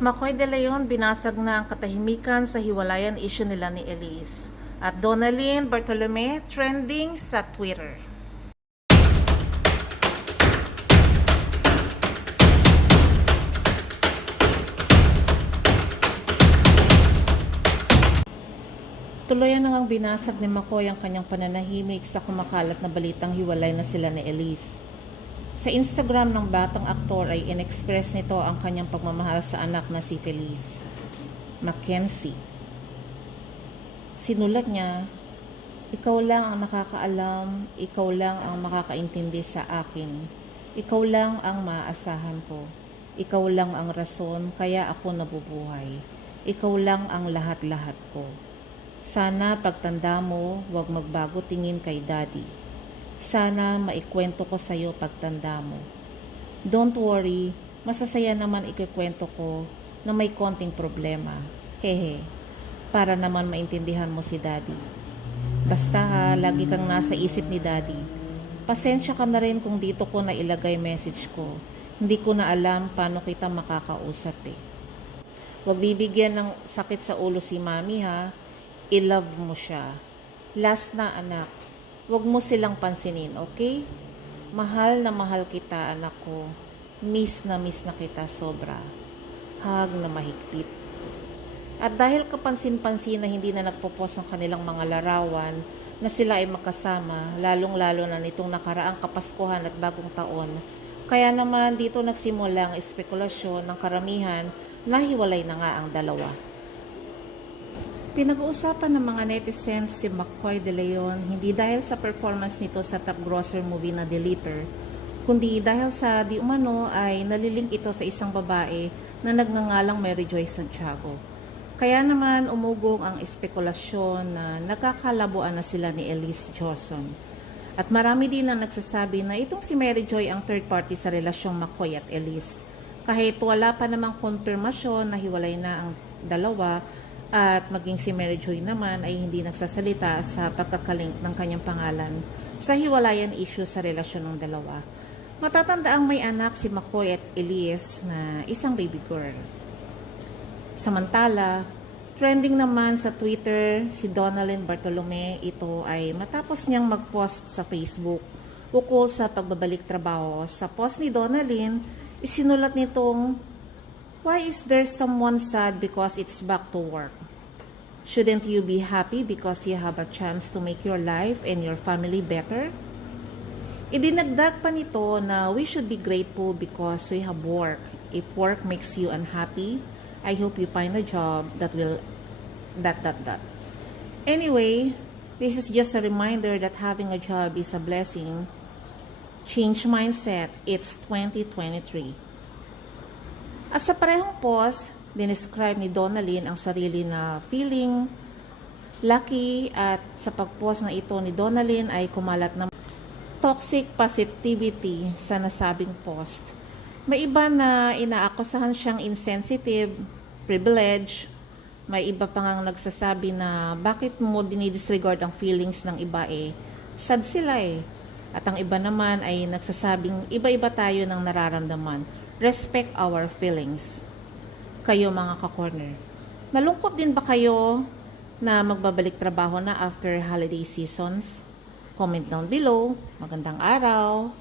McCoy de Leon binasag na ang katahimikan sa hiwalayan issue nila ni Elise. At Donalyn Bartolome trending sa Twitter. Tuluyan na ngang binasag ni McCoy ang kanyang pananahimik sa kumakalat na balitang hiwalay na sila ni Elise. Sa Instagram ng batang aktor ay inexpress nito ang kanyang pagmamahal sa anak na si Feliz Mackenzie. Sinulat niya, "Ikaw lang ang nakakaalam, ikaw lang ang makakaintindi sa akin. Ikaw lang ang maaasahan ko. Ikaw lang ang rason kaya ako nabubuhay. Ikaw lang ang lahat-lahat ko. Sana pagtanda mo, huwag magbago tingin kay Daddy. Sana maikwento ko sa'yo pagtanda mo. Don't worry, masasaya naman ikikwento ko na may konting problema. Hehe, para naman maintindihan mo si Daddy. Basta ha, lagi kang nasa isip ni Daddy. Pasensya ka na rin kung dito ko na ilagay message ko. Hindi ko na alam paano kita makakausap eh. Huwag bibigyan ng sakit sa ulo si Mami ha. I-love mo siya. Last na anak, huwag mo silang pansinin, okay? Mahal na mahal kita, anak ko. Miss na kita sobra. Hug na mahigpit." At dahil kapansin-pansin na hindi na nagpo-post ang kanilang mga larawan na sila ay makasama, lalong-lalo na nitong nakaraang Kapaskuhan at Bagong Taon, kaya naman dito nagsimula ang espekulasyon ng karamihan na hiwalay na nga ang dalawa. Pinag-uusapan ng mga netizens si McCoy de Leon hindi dahil sa performance nito sa top grosser movie na Deleter, kundi dahil sa di umano ay nalilink ito sa isang babae na nagngangalang Mary Joy Santiago. Kaya naman umugong ang espekulasyon na nagkakalabuan na sila ni Elise Joson. At marami din ang nagsasabi na itong si Mary Joy ang third party sa relasyong McCoy at Elise. Kahit wala pa namang konfirmasyon na hiwalay na ang dalawa, at maging si Mary Joy naman ay hindi nagsasalita sa pagkakalink ng kanyang pangalan sa hiwalayan issue sa relasyon ng dalawa. Matatanda ang may anak si McCoy at Elise na isang baby girl. Samantala, trending naman sa Twitter si Donalyn Bartolome. Ito ay matapos niyang mag-post sa Facebook ukol sa pagbabalik trabaho. Sa post ni Donalyn, isinulat nitong, "Why is there someone sad because it's back to work? Shouldn't you be happy because you have a chance to make your life and your family better?" Idinagdag pa nito na we should be grateful because we have work. If work makes you unhappy, I hope you find a job that will ... Anyway, this is just a reminder that having a job is a blessing. Change mindset. It's 2023. At sa parehong post, dinescribe ni Donalyn ang sarili na feeling lucky, at sa pagpost na ito ni Donalyn ay kumalat na toxic positivity sa nasabing post. May iba na inaakusahan siyang insensitive, privilege. May iba pa ngang nagsasabi na bakit mo dinidisregard ang feelings ng iba eh. Sad sila eh. At ang iba naman ay nagsasabing iba-iba tayo ng nararamdaman. Respect our feelings. Kayo mga ka-corner, nalungkot din ba kayo na magbabalik trabaho na after holiday seasons? Comment down below. Magandang araw!